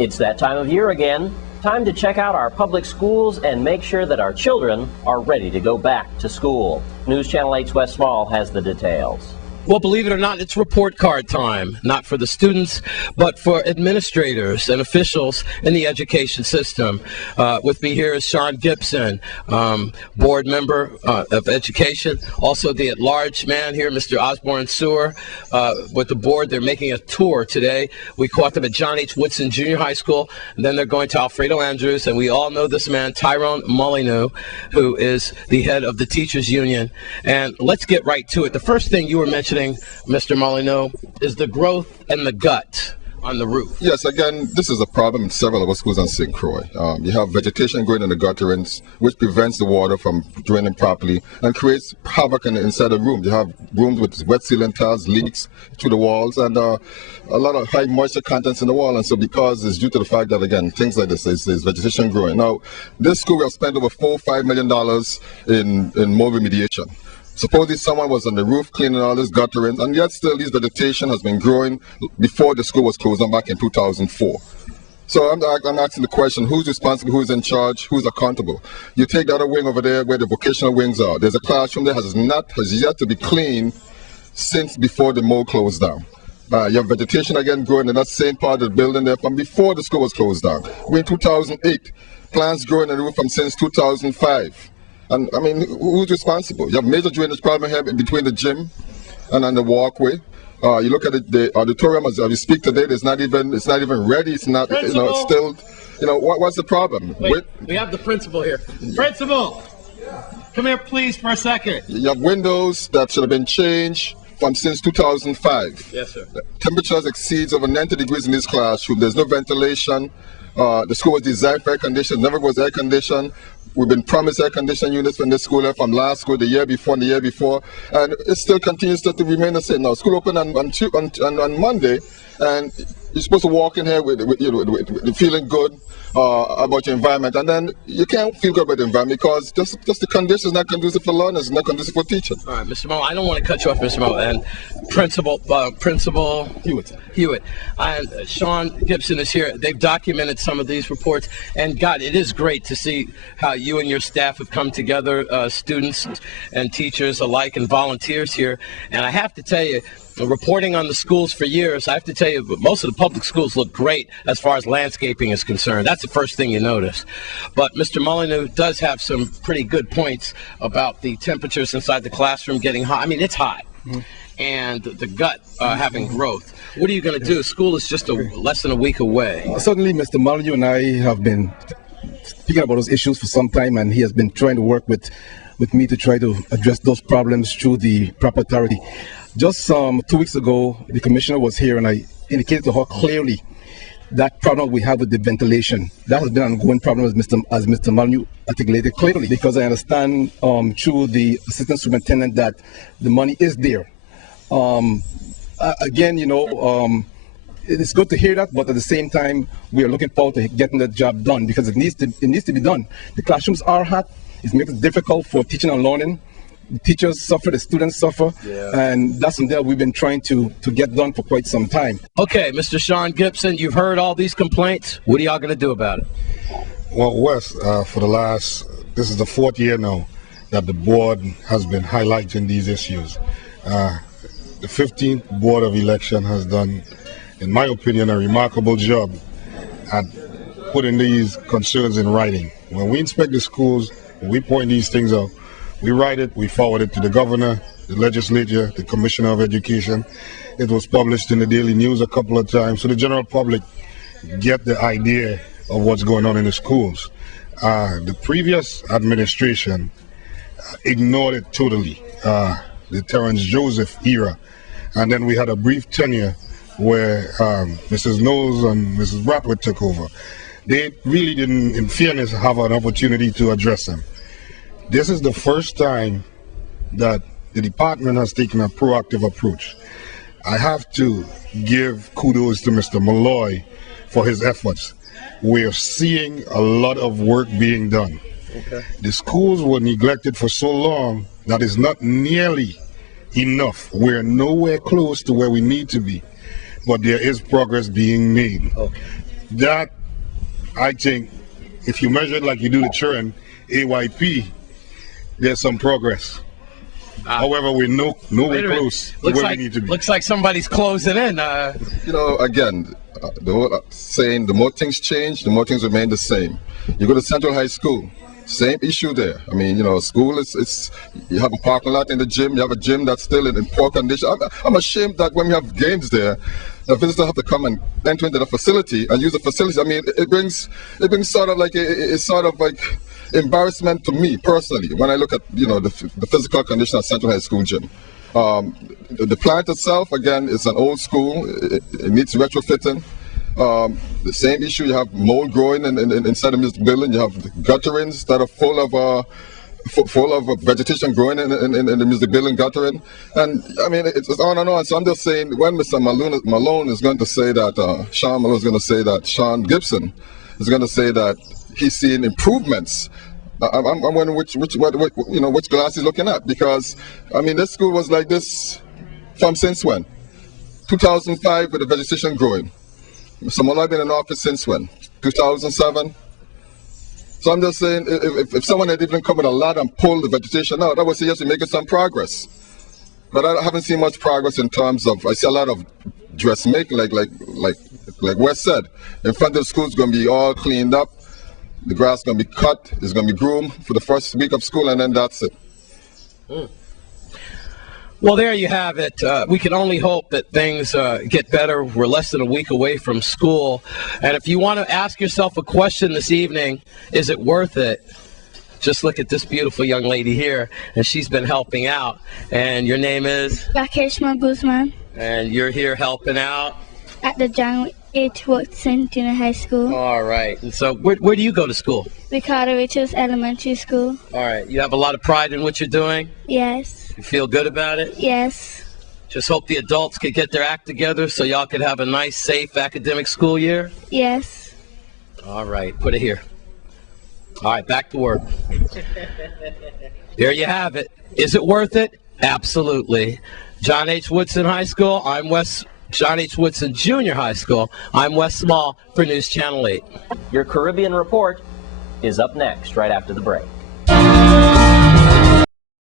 It's that time of year again. Time to check out our public schools and make sure that our children are ready to go back to school. News Channel 8's Wes Small has the details. Well, believe it or not, it's report card time, not for the students, but for administrators and officials in the education system. With me here is Sean Gibson, board member of education. Also the at-large man here, Mr. Osborne Sewer, with the board. They're making a tour today. We caught them at John H. Woodson Junior High School, and then they're going to Alfredo Andrews, and we all know this man, Tyrone Molyneux, who is the head of the Teachers Union. And let's get right to it. The first thing you were mentioning, Mr. Molyneux, is the growth and the gut on the roof. Yes, again, this is a problem in several of our schools in St. Croix. You have vegetation growing in the gutterings, which prevents the water from draining properly and creates havoc inside the room. You have rooms with wet ceiling tiles, leaks through the walls, and a lot of high moisture contents in the wall. And so because it's due to the fact that, again, things like this is vegetation growing. Now, this school, we have spent over $4-5 million in more remediation. Supposedly someone was on the roof cleaning all this gutterings, and yet still this vegetation has been growing before the school was closed down back in 2004. So I'm asking the question, who's responsible, who's in charge, who's accountable? You take the other wing over there where the vocational wings are. There's a classroom there has yet to be cleaned since before the mold closed down. You have vegetation again growing in that same part of the building there from before the school was closed down. We're in 2008, plants growing in the roof from since 2005. And I mean, who's responsible? You have major drainage problem here between the gym and the walkway. You look at the auditorium as we speak today. It's not even ready. It's not, Principal. it's still, what's the problem? Wait, we have the principal here. Principal, come here, please, for a second. You have windows that should have been changed from since 2005. Yes, sir. The temperatures exceeds over 90 degrees in this classroom. There's no ventilation. The school was designed for air conditioning, never was air conditioned. We've been promised air conditioning units in this school from last school, the year before, and the year before, and it still continues to remain the same. Now, school opened on Monday, and you're supposed to walk in here with feeling good about your environment, and then you can't feel good about the environment because just the conditions are not conducive for learners, not conducive for teaching. All right, Mr. Mo, I don't want to cut you off, Mr. Mo, and Principal Hewitt and Sean Gibson is here. They've documented some of these reports, and God, it is great to see how you and your staff have come together, students and teachers alike and volunteers here. And I have to tell you, reporting on the schools for years, I have to tell you, most of the public schools look great as far as landscaping is concerned. That's the first thing you notice. But Mr. Molyneux does have some pretty good points about the temperatures inside the classroom getting hot. I mean, it's hot. Mm-hmm. And the gut having growth. What are you going to do? School is just less than a week away. Certainly, Mr. Molyneux and I have been speaking about those issues for some time, and he has been trying to work with me to try to address those problems through the proper authority. Just 2 weeks ago, the commissioner was here, and I indicated to her clearly that problem we have with the ventilation. That has been an ongoing problem, as Mr. Molyneux articulated clearly, because I understand through the assistant superintendent that the money is there. Again, it's good to hear that, but at the same time, we are looking forward to getting that job done because it needs to be done. The classrooms are hot. It makes it difficult for teaching and learning. The teachers suffer, the students suffer, and that's something that we've been trying to get done for quite some time. Okay, Mr. Sean Gibson, you've heard all these complaints. What are y'all going to do about it? Well, Wes, this is the 4th year now that the board has been highlighting these issues. The 15th Board of Election has done, in my opinion, a remarkable job at putting these concerns in writing. When we inspect the schools, when we point these things out, we write it, we forward it to the governor, the legislature, the commissioner of education. It was published in the Daily News a couple of times, so the general public get the idea of what's going on in the schools. The previous administration ignored it totally, the Terrence Joseph era. And then we had a brief tenure where Mrs. Knowles and Mrs. Bratwood took over. They really didn't, in fairness, have an opportunity to address them. This is the first time that the department has taken a proactive approach. I have to give kudos to Mr. Malloy for his efforts. We're seeing a lot of work being done. Okay. The schools were neglected for so long that is not nearly enough. We're nowhere close to where we need to be, but there is progress being made. Okay. that, I think, if you measure it like you do the children, AYP, there's some progress. However, we're nowhere close to where we need to be. Looks like somebody's closing in. You know, again, the whole saying, the more things change, the more things remain the same. You go to Central High School, same issue there. I mean, you know, school is you have a parking lot in the gym, you have a gym that's still in poor condition. I'm ashamed that when we have games there, the visitors have to come and enter into the facility and use the facility. I mean, it brings sort of like it's sort of like embarrassment to me personally when I look at, you know, the physical condition of Central High School gym. The plant itself, again, is an old school. It needs retrofitting. The same issue, you have mold growing inside the music building. You have the gutterings that are full of vegetation growing in the music building guttering. And I mean, it's on and on. So I'm just saying, when Mr. Malone is going to say that, Sean Malone is going to say that, Sean Gibson is going to say that he's seeing improvements, I'm wondering which glass he's looking at, because I mean, this school was like this from since when? 2005 with the vegetation growing. Mr. Malone been in office since when? 2007. So I'm just saying, if someone had even come with a ladder and pulled the vegetation out, I would say yes, we're making some progress. But I haven't seen much progress in terms of, I see a lot of dressmaking, like Wes said. In front of the school, it's going to be all cleaned up. The grass is going to be cut. It's going to be groomed for the first week of school, and then that's it. Well, there you have it. We can only hope that things get better. We're less than a week away from school. And if you want to ask yourself a question this evening, is it worth it? Just look at this beautiful young lady here, and she's been helping out. And your name is? Rakeshma Guzman And you're here helping out? at the John H. Woodson Junior High School. All right. And so where do you go to school? Ricardo Richards Elementary School. All right. You have a lot of pride in what you're doing? Yes. You feel good about it? Yes. Just hope the adults could get their act together so y'all could have a nice, safe academic school year? Yes. All right. Put it here. All right. Back to work. There you have it. Is it worth it? Absolutely. John H. Woodson High School. John H. Woodson Junior High School. I'm Wes Small for News Channel 8. Your Caribbean Report is up next, right after the break.